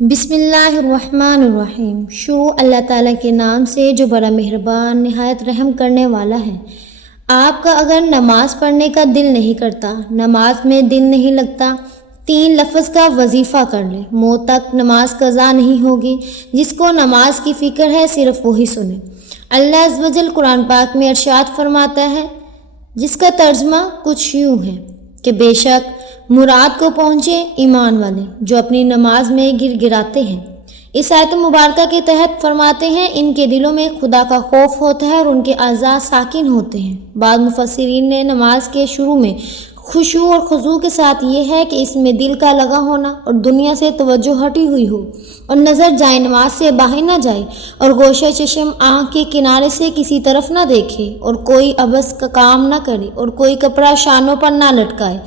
بسم اللہ الرحمن الرحیم۔ شروع اللہ تعالیٰ کے نام سے جو بڑا مہربان نہایت رحم کرنے والا ہے۔ آپ کا اگر نماز پڑھنے کا دل نہیں کرتا، نماز میں دل نہیں لگتا، 3 لفظ کا وظیفہ کر لے، موت تک نماز قضا نہیں ہوگی۔ جس کو نماز کی فکر ہے صرف وہی سنے۔ اللہ عز و جل قرآن پاک میں ارشاد فرماتا ہے، جس کا ترجمہ کچھ یوں ہے کہ بے شک مراد کو پہنچے ایمان والے جو اپنی نماز میں گر گراتے ہیں۔ اس آیت مبارکہ کے تحت فرماتے ہیں ان کے دلوں میں خدا کا خوف ہوتا ہے اور ان کے اعضاء ساکن ہوتے ہیں۔ بعض مفسرین نے نماز کے شروع میں خشوع اور خضوع کے ساتھ یہ ہے کہ اس میں دل کا لگا ہونا اور دنیا سے توجہ ہٹی ہوئی ہو اور نظر جائے نماز سے باہر نہ جائے اور گوشہ چشم آنکھ کے کنارے سے کسی طرف نہ دیکھے اور کوئی عبث کا کام نہ کرے اور کوئی کپڑا شانوں پر نہ لٹکائے،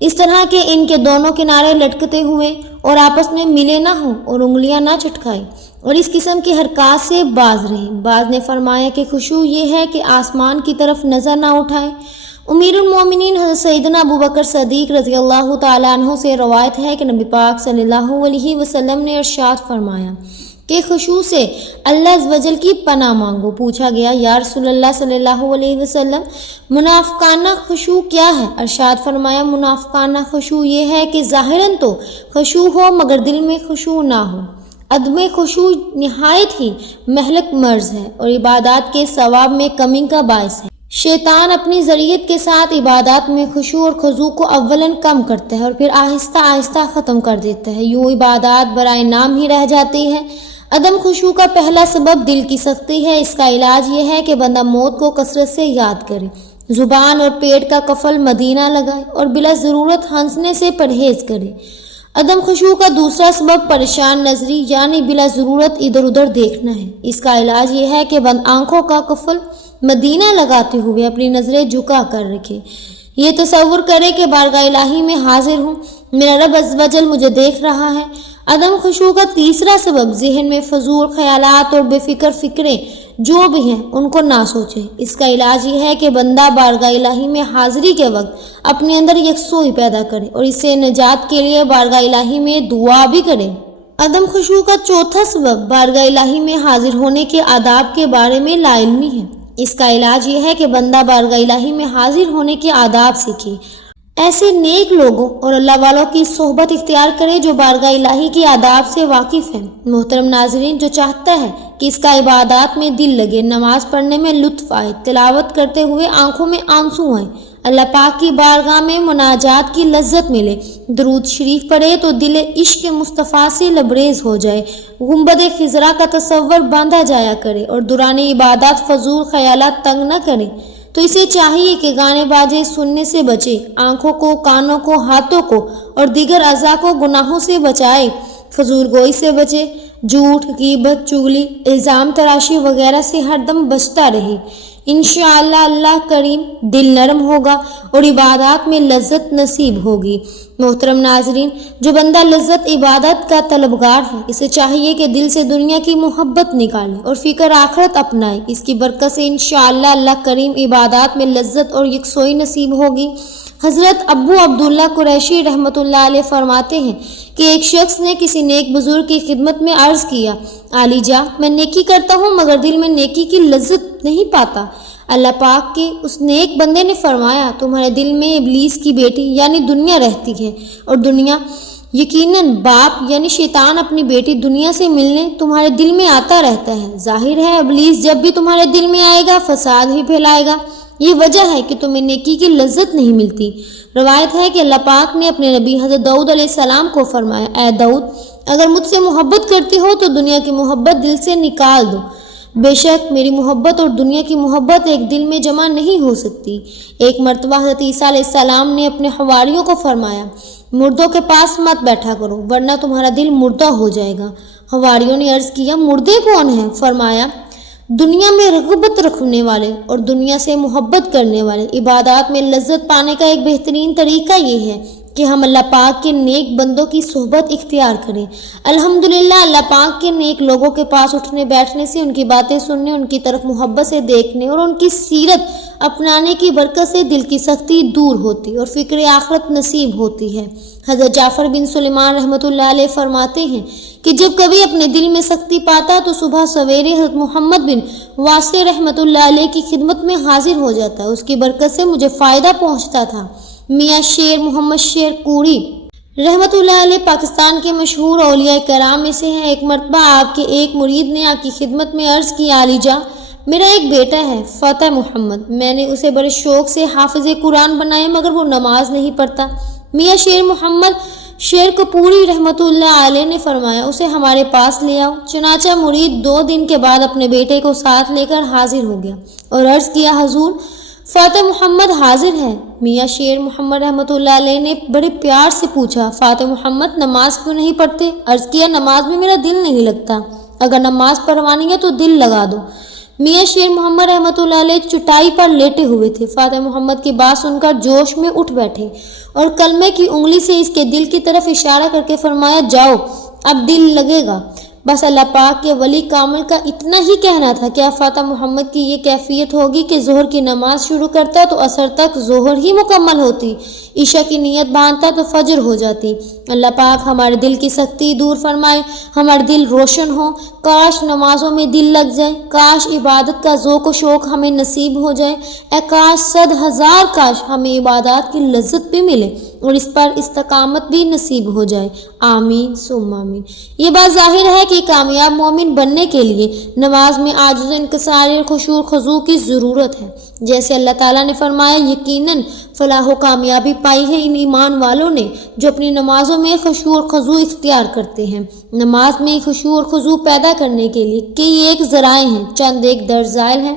اس طرح کہ ان کے دونوں کنارے لٹکتے ہوئے اور آپس میں ملے نہ ہوں اور انگلیاں نہ چٹکائے اور اس قسم کی حرکات سے باز رہے۔ بعض نے فرمایا کہ خشوع یہ ہے کہ آسمان کی طرف نظر نہ اٹھائے۔ امیر المومنین حضرت سیدنا ابوبکر صدیق رضی اللہ تعالیٰ عنہ سے روایت ہے کہ نبی پاک صلی اللہ علیہ وسلم نے ارشاد فرمایا کہ خشوع سے اللہ عز و جل کی پناہ مانگو۔ پوچھا گیا یا رسول اللہ صلی اللہ علیہ وسلم منافقانہ خشوع کیا ہے؟ ارشاد فرمایا منافقانہ خشوع یہ ہے کہ ظاہراً تو خشوع ہو مگر دل میں خشوع نہ ہو۔ عدم خشوع نہایت ہی مہلک مرض ہے اور عبادات کے ثواب میں کمی کا باعث ہے۔ شیطان اپنی ذریت کے ساتھ عبادات میں خشوع اور خضوع کو اولاً کم کرتا ہے اور پھر آہستہ آہستہ ختم کر دیتا ہے، یوں عبادات برائے نام ہی رہ جاتی ہے۔ عدم خشوع کا پہلا سبب دل کی سختی ہے۔ اس کا علاج یہ ہے کہ بندہ موت کو کثرت سے یاد کرے، زبان اور پیٹ کا قفل مدینہ لگائے اور بلا ضرورت ہنسنے سے پرہیز کرے۔ عدم خشوع کا دوسرا سبب پریشان نظری یعنی بلا ضرورت ادھر ادھر دیکھنا ہے۔ اس کا علاج یہ ہے کہ بند آنکھوں کا قفل مدینہ لگاتے ہوئے اپنی نظریں جھکا کر رکھے، یہ تصور کرے کہ بارگاہ الہی میں حاضر ہوں، میرا رب عز و جل مجھے دیکھ رہا ہے۔ عدم خشوع کا تیسرا سبب ذہن میں فضول خیالات اور بے فکر فکریں جو بھی ہیں ان کو نہ سوچے۔ اس کا علاج یہ ہے کہ بندہ بارگاہ الہی میں حاضری کے وقت اپنے اندر یکسوئی پیدا کرے اور اس سے نجات کے لیے بارگاہ الہی میں دعا بھی کرے۔ عدم خشوع کا چوتھا سبب بارگاہ الہی میں حاضر ہونے کے آداب کے بارے میں لا علمی ہے۔ اس کا علاج یہ ہے کہ بندہ بارگاہ الہی میں حاضر ہونے کے آداب سیکھے، ایسے نیک لوگوں اور اللہ والوں کی صحبت اختیار کرے جو بارگاہ الہی کی آداب سے واقف ہیں۔ محترم ناظرین، جو چاہتا ہے کہ اس کا عبادات میں دل لگے، نماز پڑھنے میں لطف آئے، تلاوت کرتے ہوئے آنکھوں میں آنسو آئیں، اللہ پاک کی بارگاہ میں مناجات کی لذت ملے، درود شریف پڑھے تو دل عشق مصطفیٰ سے لبریز ہو جائے، گنبد خضرا کا تصور باندھا جایا کرے اور دوران عبادات فضول خیالات تنگ نہ کرے، تو اسے چاہیے کہ گانے باجے سننے سے بچے، آنکھوں کو، کانوں کو، ہاتھوں کو اور دیگر اعضاء کو گناہوں سے بچائے، فضول گوئی سے بچے، جھوٹ، غیبت، چغلی، الزام تراشی وغیرہ سے ہر دم بچتا رہے۔ انشاءاللہ اللہ کریم دل نرم ہوگا اور عبادات میں لذت نصیب ہوگی۔ محترم ناظرین، جو بندہ لذت عبادت کا طلبگار ہے اسے چاہیے کہ دل سے دنیا کی محبت نکالے اور فکر آخرت اپنائے۔ اس کی برکت سے انشاءاللہ اللہ کریم عبادات میں لذت اور یکسوئی نصیب ہوگی۔ حضرت ابو عبداللہ قریشی رحمۃ اللہ علیہ فرماتے ہیں کہ ایک شخص نے کسی نیک بزرگ کی خدمت میں عرض کیا، عالی جاں میں نیکی کرتا ہوں مگر دل میں نیکی کی لذت نہیں پاتا۔ اللہ پاک کے اس نیک بندے نے فرمایا، تمہارے دل میں ابلیس کی بیٹی یعنی دنیا رہتی ہے اور دنیا یقیناً باپ یعنی شیطان اپنی بیٹی دنیا سے ملنے تمہارے دل میں آتا رہتا ہے۔ ظاہر ہے ابلیس جب بھی تمہارے دل میں آئے گا فساد ہی پھیلائے گا، یہ وجہ ہے کہ تمہیں نیکی کی لذت نہیں ملتی۔ روایت ہے کہ اللہ پاک نے اپنے نبی حضرت داؤد علیہ السلام کو فرمایا، اے داؤد اگر مجھ سے محبت کرتے ہو تو دنیا کی محبت دل سے نکال دو، بے شک میری محبت اور دنیا کی محبت ایک دل میں جمع نہیں ہو سکتی۔ ایک مرتبہ حضرت عیسیٰ علیہ السلام نے اپنے حواریوں کو فرمایا، مردوں کے پاس مت بیٹھا کرو ورنہ تمہارا دل مردہ ہو جائے گا۔ حواریوں نے عرض کیا، مردے کون ہیں؟ فرمایا، دنیا میں رغبت رکھنے والے اور دنیا سے محبت کرنے والے۔ عبادات میں لذت پانے کا ایک بہترین طریقہ یہ ہے کہ ہم اللہ پاک کے نیک بندوں کی صحبت اختیار کریں۔ الحمدللہ اللہ پاک کے نیک لوگوں کے پاس اٹھنے بیٹھنے سے، ان کی باتیں سننے، ان کی طرف محبت سے دیکھنے اور ان کی سیرت اپنانے کی برکت سے دل کی سختی دور ہوتی اور فکر آخرت نصیب ہوتی ہے۔ حضرت جعفر بن سلیمان رحمۃ اللہ علیہ فرماتے ہیں کہ جب کبھی اپنے دل میں سختی پاتا تو صبح سویرے حضرت محمد بن واسع رحمۃ اللہ علیہ کی خدمت میں حاضر ہو جاتا، اس کی برکت سے مجھے فائدہ پہنچتا تھا۔ میاں شیر محمد شیر کوری رحمۃ اللہ علیہ پاکستان کے مشہور اولیاء کرام میں سے ہیں۔ ایک مرتبہ آپ کے ایک مرید نے آپ کی خدمت میں عرض کی، عالی جاں میرا ایک بیٹا ہے فتح محمد، میں نے اسے بڑے شوق سے حافظ قرآن بنایا مگر وہ نماز نہیں پڑھتا۔ میاں شیر محمد شیر کپوری رحمۃ اللہ علیہ نے فرمایا، اسے ہمارے پاس لے آؤ۔ چنانچہ مرید 2 دن کے بعد اپنے بیٹے کو ساتھ لے کر حاضر ہو گیا اور عرض کیا، حضور فاتح محمد حاضر ہے۔ میاں شیر محمد رحمۃ اللہ علیہ نے بڑے پیار سے پوچھا، فاتح محمد نماز کیوں نہیں پڑھتے؟ عرض کیا، نماز میں میرا دل نہیں لگتا، اگر نماز پڑھوانی ہے تو دل لگا دو۔ میاں شیر محمد رحمۃ اللہ علیہ چٹائی پر لیٹے ہوئے تھے۔ فاتح محمد کی بات سن کر جوش میں اٹھ بیٹھے اور کلمے کی انگلی سے اس کے دل کی طرف اشارہ کر کے فرمایا، جاؤ اب دل لگے گا۔ بس اللہ پاک کے ولی کامل کا اتنا ہی کہنا تھا، کیا فاتح محمد کی یہ کیفیت ہوگی کہ ظہر کی نماز شروع کرتا تو عصر تک ظہر ہی مکمل ہوتی، عشاء کی نیت باندھتا تو فجر ہو جاتی۔ اللہ پاک ہمارے دل کی سختی دور فرمائے، ہمارے دل روشن ہو، کاش نمازوں میں دل لگ جائے، کاش عبادت کا ذوق و شوق ہمیں نصیب ہو جائے، اے کاش 100,000 کاش ہمیں عبادات کی لذت بھی ملے اور اس پر استقامت بھی نصیب ہو جائے، آمین ثم آمین۔ یہ بات ظاہر ہے کہ کامیاب مومن بننے کے لیے نماز میں عاجز و انکسار اور خشوع و خضوع کی ضرورت ہے، جیسے اللہ تعالیٰ نے فرمایا، یقیناً فلاح و کامیابی پائی ہے ان ایمان والوں نے جو اپنی نمازوں میں خشوع اور خضوع اختیار کرتے ہیں۔ نماز میں خشوع اور خضوع پیدا کرنے کے لیے کئی ایک ذرائع ہیں، چند ایک درج ذیل ہیں،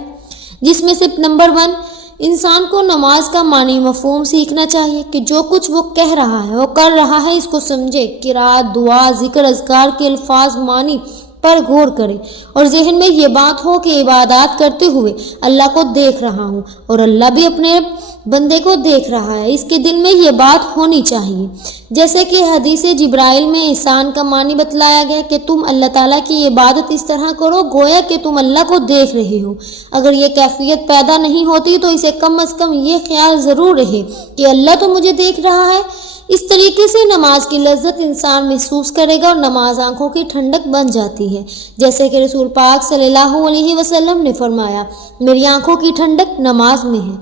جس میں سے نمبر 1، انسان کو نماز کا معنی مفہوم سیکھنا چاہیے کہ جو کچھ وہ کہہ رہا ہے، وہ کر رہا ہے، اس کو سمجھے، قرات، دعا، ذکر، اذکار کے الفاظ معنی پر غور کرے اور ذہن میں یہ بات ہو کہ عبادات کرتے ہوئے اللہ کو دیکھ رہا ہوں اور اللہ بھی اپنے بندے کو دیکھ رہا ہے، اس کے دل میں یہ بات ہونی چاہیے۔ جیسے کہ حدیث جبرائیل میں احسان کا معنی بتلایا گیا کہ تم اللہ تعالیٰ کی عبادت اس طرح کرو گویا کہ تم اللہ کو دیکھ رہے ہو۔ اگر یہ کیفیت پیدا نہیں ہوتی تو اسے کم از کم یہ خیال ضرور رہے کہ اللہ تو مجھے دیکھ رہا ہے۔ اس طریقے سے نماز کی لذت انسان محسوس کرے گا اور نماز آنکھوں کی ٹھنڈک بن جاتی ہے، جیسے کہ رسول پاک صلی اللہ علیہ وسلم نے فرمایا، میری آنکھوں کی ٹھنڈک نماز میں ہے۔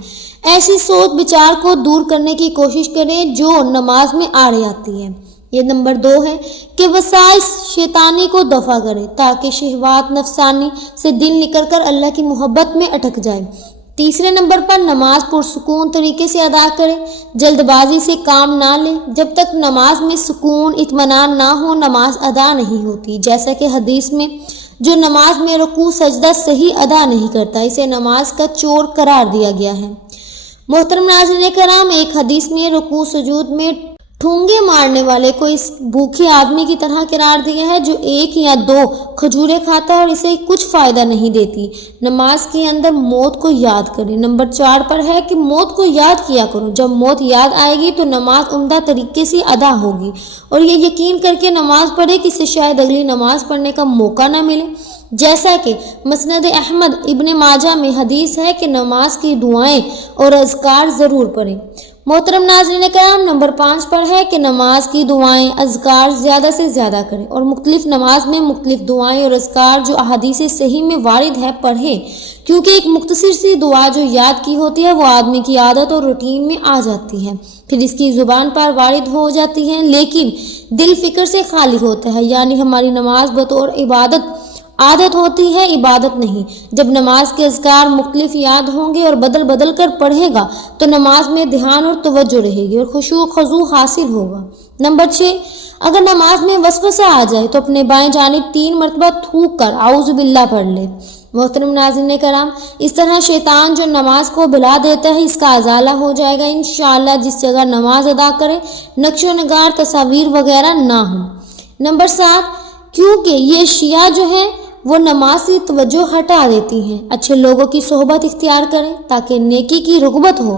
ایسی سوچ بچار کو دور کرنے کی کوشش کریں جو نماز میں آڑے آتی ہے۔ یہ نمبر 2 ہے کہ وسائس شیطانی کو دفع کرے تاکہ شہوات نفسانی سے دل نکل کر اللہ کی محبت میں اٹک جائے۔ تیسرے نمبر پر نماز پرسکون طریقے سے ادا کرے، جلد بازی سے کام نہ لے۔ جب تک نماز میں سکون اطمینان نہ ہو نماز ادا نہیں ہوتی، جیسا کہ حدیث میں جو نماز میں رکوع سجدہ صحیح ادا نہیں کرتا اسے نماز کا چور قرار دیا گیا ہے۔ محترم ناظرین کرام، ایک حدیث میں رکوع سجود میں ٹھونگے مارنے والے کو اس بھوکے آدمی کی طرح قرار دیا ہے جو 1 یا 2 کھجوریں کھاتا اور اسے کچھ فائدہ نہیں دیتی۔ نماز کے اندر موت کو یاد کریں۔ نمبر 4 پر ہے کہ موت کو یاد کیا کرو، جب موت یاد آئے گی تو نماز عمدہ طریقے سے ادا ہوگی اور یہ یقین کر کے نماز پڑھے کہ اسے شاید اگلی نماز پڑھنے کا موقع نہ ملے، جیسا کہ مسند احمد ابن ماجہ میں حدیث ہے کہ نماز کی دعائیں اور اذکار ضرور پڑھیں۔ محترم ناظرین کرام، نمبر 5 پر ہے کہ نماز کی دعائیں اذکار زیادہ سے زیادہ کریں اور مختلف نماز میں مختلف دعائیں اور اذکار جو احادیث صحیح میں وارد ہے پڑھیں، کیونکہ ایک مختصر سی دعا جو یاد کی ہوتی ہے وہ آدمی کی عادت اور روٹین میں آ جاتی ہے، پھر اس کی زبان پر وارد ہو جاتی ہے، لیکن دل فکر سے خالی ہوتا ہے، یعنی ہماری نماز بطور عبادت عادت ہوتی ہے، عبادت نہیں۔ جب نماز کے اذکار مختلف یاد ہوں گے اور بدل بدل کر پڑھے گا تو نماز میں دھیان اور توجہ رہے گی اور خشوع و خضوع حاصل ہوگا۔ نمبر 6، اگر نماز میں وسوسہ آ جائے تو اپنے بائیں جانب 3 مرتبہ تھوک کر اعوذ باللہ پڑھ لے۔ محترم ناظرین کرام، اس طرح شیطان جو نماز کو بلا دیتا ہے اس کا ازالہ ہو جائے گا انشاءاللہ، جس جگہ نماز ادا کرے نقش و نگار تصاویر وغیرہ نہ ہوں۔ نمبر 7، کیونکہ یہ شیعہ جو ہے وہ نماز سے توجہ ہٹا دیتی ہیں، اچھے لوگوں کی صحبت اختیار کریں تاکہ نیکی کی رغبت ہو۔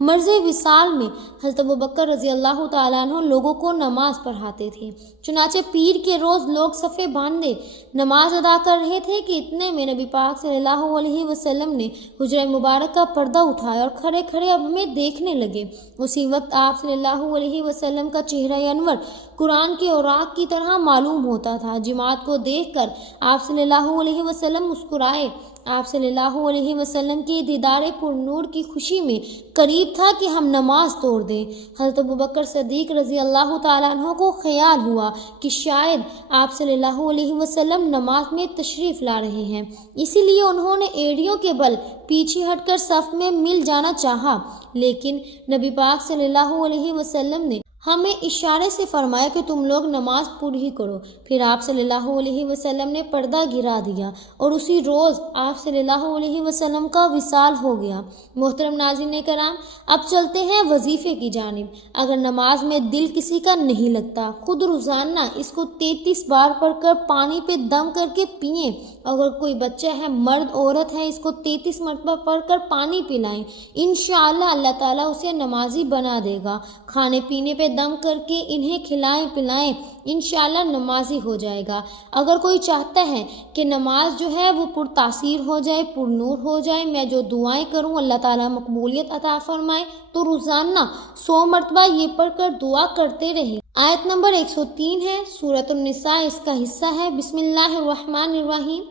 مرض وصال میں حضرت ابوبکر رضی اللہ تعالیٰ عنہ لوگوں کو نماز پڑھاتے تھے۔ چنانچہ پیر کے روز لوگ صفیں باندھے نماز ادا کر رہے تھے کہ اتنے میں نبی پاک صلی اللہ علیہ وسلم نے حجرہ مبارک کا پردہ اٹھایا اور کھڑے کھڑے اب ہمیں دیکھنے لگے۔ اسی وقت آپ صلی اللہ علیہ وسلم کا چہرہ انور قرآن کے اوراق کی طرح معلوم ہوتا تھا۔ جماعت کو دیکھ کر آپ صلی اللہ علیہ وسلم مسکرائے۔ آپ صلی اللہ علیہ وسلم کی دیدار پر نور کی خوشی میں قریب تھا کہ ہم نماز توڑ دیں۔ حضرت ابوبکر صدیق رضی اللہ تعالیٰ عنہ کو خیال ہوا کہ شاید آپ صلی اللہ علیہ وسلم نماز میں تشریف لا رہے ہیں، اسی لیے انہوں نے ایڑیوں کے بل پیچھے ہٹ کر صف میں مل جانا چاہا، لیکن نبی پاک صلی اللہ علیہ وسلم نے ہمیں اشارے سے فرمایا کہ تم لوگ نماز پوری کرو۔ پھر آپ صلی اللہ علیہ وسلم نے پردہ گرا دیا اور اسی روز آپ صلی اللہ علیہ وسلم کا وصال ہو گیا۔ محترم ناظرین کرام، اب چلتے ہیں وظیفے کی جانب۔ اگر نماز میں دل کسی کا نہیں لگتا، خود روزانہ اس کو 33 بار پڑھ کر پانی پہ دم کر کے پئیں۔ اگر کوئی بچہ ہے، مرد عورت ہے، اس کو 33 مرتبہ پڑھ کر پانی پلائیں، انشاءاللہ اللہ تعالیٰ اسے نمازی بنا دے گا۔ کھانے پینے پہ دم کر کے انہیں کھلائیں پلائیں، انشاءاللہ نمازی ہو جائے گا۔ اگر کوئی چاہتا ہے کہ نماز جو ہے وہ پر تاثیر ہو جائے، پر نور ہو جائے، میں جو دعائیں کروں اللہ تعالیٰ مقبولیت عطا فرمائے، تو روزانہ 100 مرتبہ یہ پڑھ کر دعا کرتے رہیں۔ آیت نمبر 103 ہے، سورۃ النساء اس کا حصہ ہے۔ بسم اللہ الرحمن الرحیم۔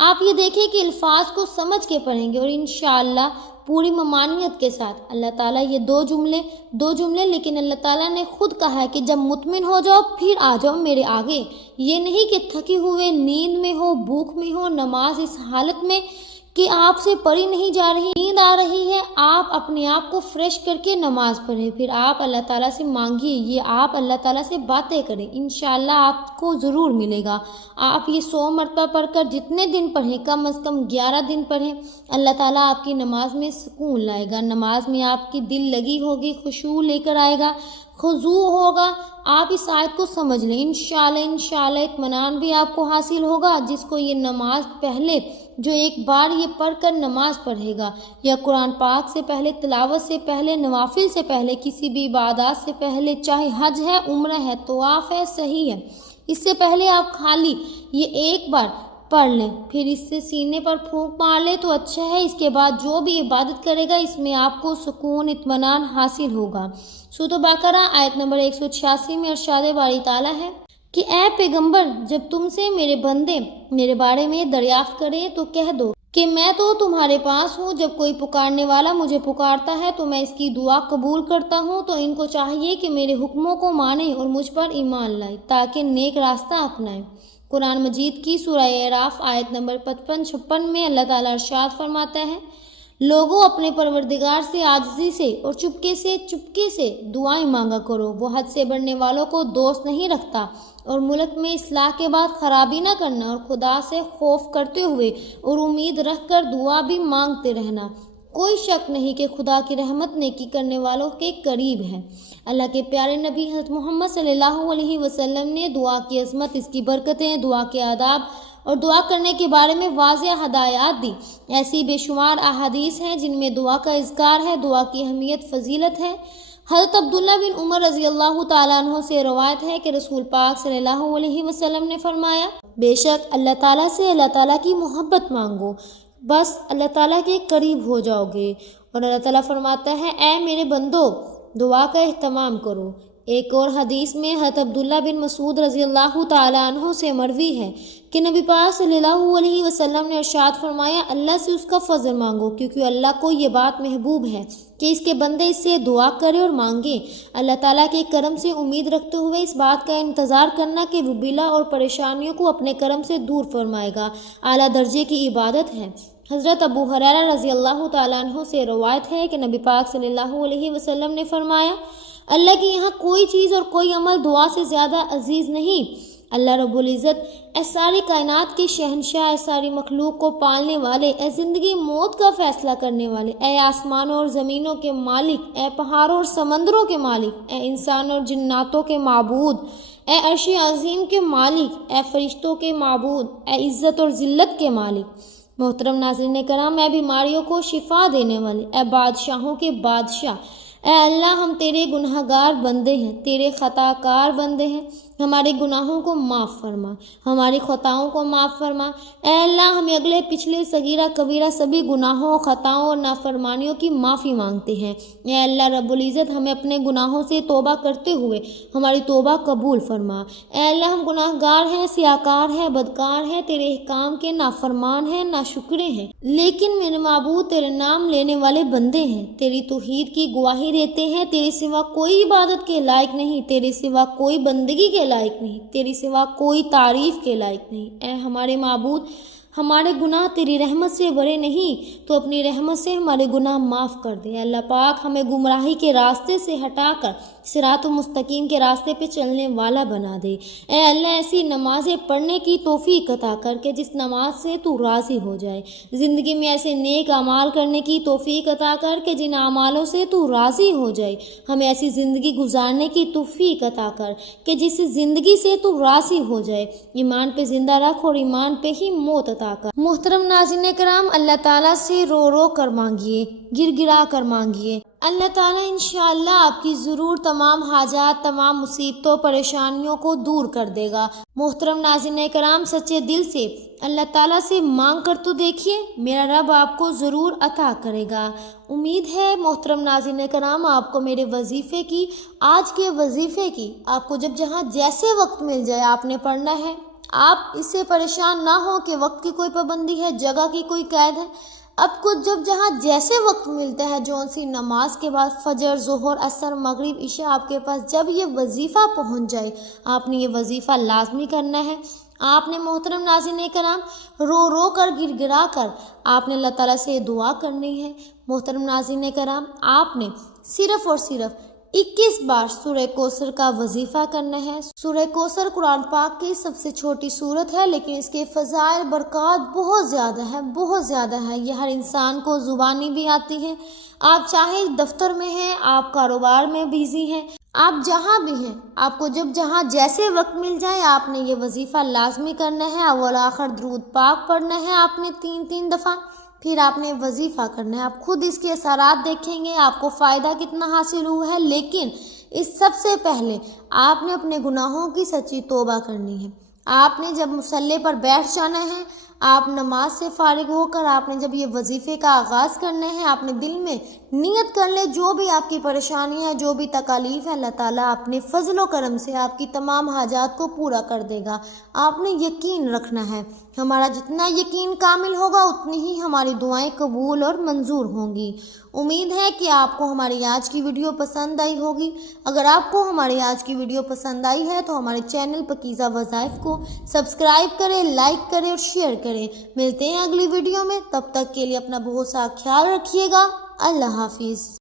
آپ یہ دیکھیں کہ الفاظ کو سمجھ کے پڑھیں گے اور انشاءاللہ پوری ممانعت کے ساتھ۔ اللہ تعالیٰ یہ دو جملے لیکن اللہ تعالیٰ نے خود کہا ہے کہ جب مطمئن ہو جاؤ پھر آ جاؤ میرے آگے۔ یہ نہیں کہ تھکے ہوئے، نیند میں ہو، بھوک میں ہو، نماز اس حالت میں کہ آپ سے پڑھی نہیں جا رہی، نیند آ رہی ہے، آپ اپنے آپ کو فریش کر کے نماز پڑھیں، پھر آپ اللہ تعالیٰ سے مانگیے، یہ آپ اللہ تعالیٰ سے باتیں کریں، انشاءاللہ آپ کو ضرور ملے گا۔ آپ یہ 100 مرتبہ پڑھ کر جتنے دن پڑھیں، کم از کم 11 دن پڑھیں، اللہ تعالیٰ آپ کی نماز میں سکون لائے گا، نماز میں آپ کی دل لگی ہوگی، خشوع لے کر آئے گا، خضوع ہوگا۔ آپ اس آیت کو سمجھ لیں، انشاءاللہ اطمینان بھی آپ کو حاصل ہوگا۔ جس کو یہ نماز پہلے جو ایک بار یہ پڑھ کر نماز پڑھے گا، یا قرآن پاک سے پہلے، تلاوت سے پہلے، نوافل سے پہلے، کسی بھی عبادات سے پہلے، چاہے حج ہے، عمرہ ہے، طواف ہے، صحیح ہے، اس سے پہلے آپ خالی یہ ایک بار پڑھ لیں، پھر اس سے سینے پر پھونک مار لیں تو اچھا ہے۔ اس کے بعد جو بھی عبادت کرے گا اس میں آپ کو سکون، اطمینان حاصل ہوگا۔ سورۃ بقرہ آیت نمبر 186 میں ارشاد باری تعالیٰ ہے کہ اے پیغمبر، جب تم سے میرے بندے میرے بارے میں دریافت کریں تو کہہ دو کہ میں تو تمہارے پاس ہوں، جب کوئی پکارنے والا مجھے پکارتا ہے تو میں اس کی دعا قبول کرتا ہوں، تو ان کو چاہیے کہ میرے حکموں کو مانیں اور مجھ پر ایمان لائیں تاکہ نیک راستہ اپنائیں۔ قرآن مجید کی سورہ اعراف آیت نمبر 55-56 میں اللہ تعالیٰ ارشاد فرماتا ہے، لوگوں اپنے پروردگار سے عاجزی سے اور چپکے سے دعائیں مانگا کرو، وہ حد سے بڑھنے والوں کو دوست نہیں رکھتا، اور ملک میں اصلاح کے بعد خرابی نہ کرنا، اور خدا سے خوف کرتے ہوئے اور امید رکھ کر دعا بھی مانگتے رہنا۔ کوئی شک نہیں کہ خدا کی رحمت نیکی کرنے والوں کے قریب ہے۔ اللہ کے پیارے نبی حضرت محمد صلی اللہ علیہ وسلم نے دعا کی عظمت، اس کی برکتیں، دعا کے آداب اور دعا کرنے کے بارے میں واضح ہدایات دی۔ ایسی بے شمار احادیث ہیں جن میں دعا کا اذکار ہے، دعا کی اہمیت، فضیلت ہے۔ حضرت عبداللہ بن عمر رضی اللہ تعالیٰ عنہ سے روایت ہے کہ رسول پاک صلی اللہ علیہ وسلم نے فرمایا، بے شک اللہ تعالیٰ سے اللہ تعالیٰ کی محبت مانگو، بس اللہ تعالیٰ کے قریب ہو جاؤ گے۔ اور اللہ تعالیٰ فرماتا ہے، اے میرے بندو دعا کا اہتمام کرو۔ ایک اور حدیث میں حضرت عبداللہ بن مسعود رضی اللہ تعالیٰ عنہ سے مروی ہے کہ نبی پاک صلی اللہ علیہ وسلم نے ارشاد فرمایا، اللہ سے اس کا فضل مانگو، کیونکہ اللہ کو یہ بات محبوب ہے کہ اس کے بندے اس سے دعا کرے اور مانگے۔ اللہ تعالیٰ کے کرم سے امید رکھتے ہوئے اس بات کا انتظار کرنا کہ وہ بلا اور پریشانیوں کو اپنے کرم سے دور فرمائے گا، اعلیٰ درجے کی عبادت ہے۔ حضرت ابو ہریرہ رضی اللہ تعالیٰ عنہ سے روایت ہے کہ نبی پاک صلی اللہ علیہ وسلم نے فرمایا، اللہ کے یہاں کوئی چیز اور کوئی عمل دعا سے زیادہ عزیز نہیں۔ اللہ رب العزت اے ساری کائنات کے شہنشاہ، اے ساری مخلوق کو پالنے والے، اے زندگی موت کا فیصلہ کرنے والے، اے آسمانوں اور زمینوں کے مالک، اے پہاڑوں اور سمندروں کے مالک، اے انسان اور جناتوں کے معبود، اے عرش عظیم کے مالک، اے فرشتوں کے معبود، اے عزت اور ذلت کے مالک، محترم ناظرین کرام، اے بیماریوں کو شفا دینے والے، اے بادشاہوں کے بادشاہ، اے اللہ ہم تیرے گناہ گار بندے ہیں، تیرے خطا کار بندے ہیں، ہمارے گناہوں کو معاف فرما، ہماری خطاؤں کو معاف فرما۔ اے اللہ ہمیں اگلے پچھلے صغیرہ کبیرہ سبھی گناہوں، خطاؤں اور نافرمانیوں کی معافی مانگتے ہیں۔ اے اللہ رب العزت ہمیں اپنے گناہوں سے توبہ کرتے ہوئے ہماری توبہ قبول فرما۔ اے اللہ ہم گناہ گار ہیں، سیاکار ہیں، بدکار ہیں، تیرے احکام کے نافرمان ہیں، ناشکرے ہیں، لیکن میرے معبود تیرے نام لینے والے بندے ہیں، تیری توحید کی گواہی دیتے ہیں، تیرے سوا کوئی عبادت کے لائق نہیں، تیرے سوا کوئی بندگی کے لائق نہیں، تیرے سوا کوئی تعریف کے لائق نہیں۔ اے ہمارے معبود، ہمارے گناہ تیری رحمت سے بڑے نہیں، تو اپنی رحمت سے ہمارے گناہ معاف کر دے۔ اللہ پاک ہمیں گمراہی کے راستے سے ہٹا کر صراط مستقیم کے راستے پہ چلنے والا بنا دے۔ اے اللہ ایسی نمازیں پڑھنے کی توفیق عطا کر کے جس نماز سے تو راضی ہو جائے، زندگی میں ایسے نیک اعمال کرنے کی توفیق عطا کر کے جن اعمالوں سے تو راضی ہو جائے، ہمیں ایسی زندگی گزارنے کی توفیق عطا کر کہ جس زندگی سے تو راضی ہو جائے، ایمان پہ زندہ رکھ اور ایمان پہ ہی موت عطا کر۔ محترم ناظرین کرام، اللہ تعالیٰ سے رو رو کر مانگیے، گر گرا کر مانگیے، اللہ تعالیٰ انشاءاللہ آپ کی ضرور تمام حاجات، تمام مصیبتوں، پریشانیوں کو دور کر دے گا۔ محترم ناظرین کرام، سچے دل سے اللہ تعالیٰ سے مانگ کر تو دیکھیے، میرا رب آپ کو ضرور عطا کرے گا۔ امید ہے محترم ناظرین کرام آپ کو میرے وظیفے کی، آج کے وظیفے کی، آپ کو جب جہاں جیسے وقت مل جائے آپ نے پڑھنا ہے۔ آپ اس سے پریشان نہ ہو کہ وقت کی کوئی پابندی ہے، جگہ کی کوئی قید ہے۔ اب کو جب جہاں جیسے وقت ملتا ہے، جو سی نماز کے بعد فجر، ظہر، عصر، مغرب، عشاء آپ کے پاس جب یہ وظیفہ پہنچ جائے، آپ نے یہ وظیفہ لازمی کرنا ہے۔ آپ نے محترم ناظرین کرام رو رو کر، گر گرا کر آپ نے اللہ تعالیٰ سے دعا کرنی ہے۔ محترم ناظرین کرام، آپ نے صرف اور صرف 21 بار سورہ کوثر کا وظیفہ کرنا ہے۔ سورہ کوثر قرآن پاک کی سب سے چھوٹی سورت ہے، لیکن اس کے فضائل، برکات بہت زیادہ ہے، بہت زیادہ ہے۔ یہ ہر انسان کو زبانی بھی آتی ہے۔ آپ چاہے دفتر میں ہیں، آپ کاروبار میں بیزی ہیں، آپ جہاں بھی ہیں، آپ کو جب جہاں جیسے وقت مل جائے آپ نے یہ وظیفہ لازمی کرنا ہے۔ اول آخر درود پاک پڑھنا ہے آپ نے 3 دفعہ، پھر آپ نے وظیفہ کرنا ہے۔ آپ خود اس کے اثرات دیکھیں گے، آپ کو فائدہ کتنا حاصل ہوا ہے۔ لیکن اس سب سے پہلے آپ نے اپنے گناہوں کی سچی توبہ کرنی ہے۔ آپ نے جب مصلی پر بیٹھ جانا ہے، آپ نماز سے فارغ ہو کر آپ نے جب یہ وظیفے کا آغاز کرنا ہے، آپ نے دل میں نیت کر لے، جو بھی آپ کی پریشانی ہے، جو بھی تکالیف ہے، اللہ تعالیٰ اپنے فضل و کرم سے آپ کی تمام حاجات کو پورا کر دے گا۔ آپ نے یقین رکھنا ہے، ہمارا جتنا یقین کامل ہوگا اتنی ہی ہماری دعائیں قبول اور منظور ہوں گی۔ امید ہے کہ آپ کو ہماری آج کی ویڈیو پسند آئی ہوگی۔ اگر آپ کو ہماری آج کی ویڈیو پسند آئی ہے تو ہمارے چینل پاکیزہ وظائف کو سبسکرائب کریں، لائک کریں اور شیئر کریں۔ ملتے ہیں اگلی ویڈیو میں، تب تک کے لیے اپنا بہت سا خیال رکھیے گا۔ اللہ حافظ۔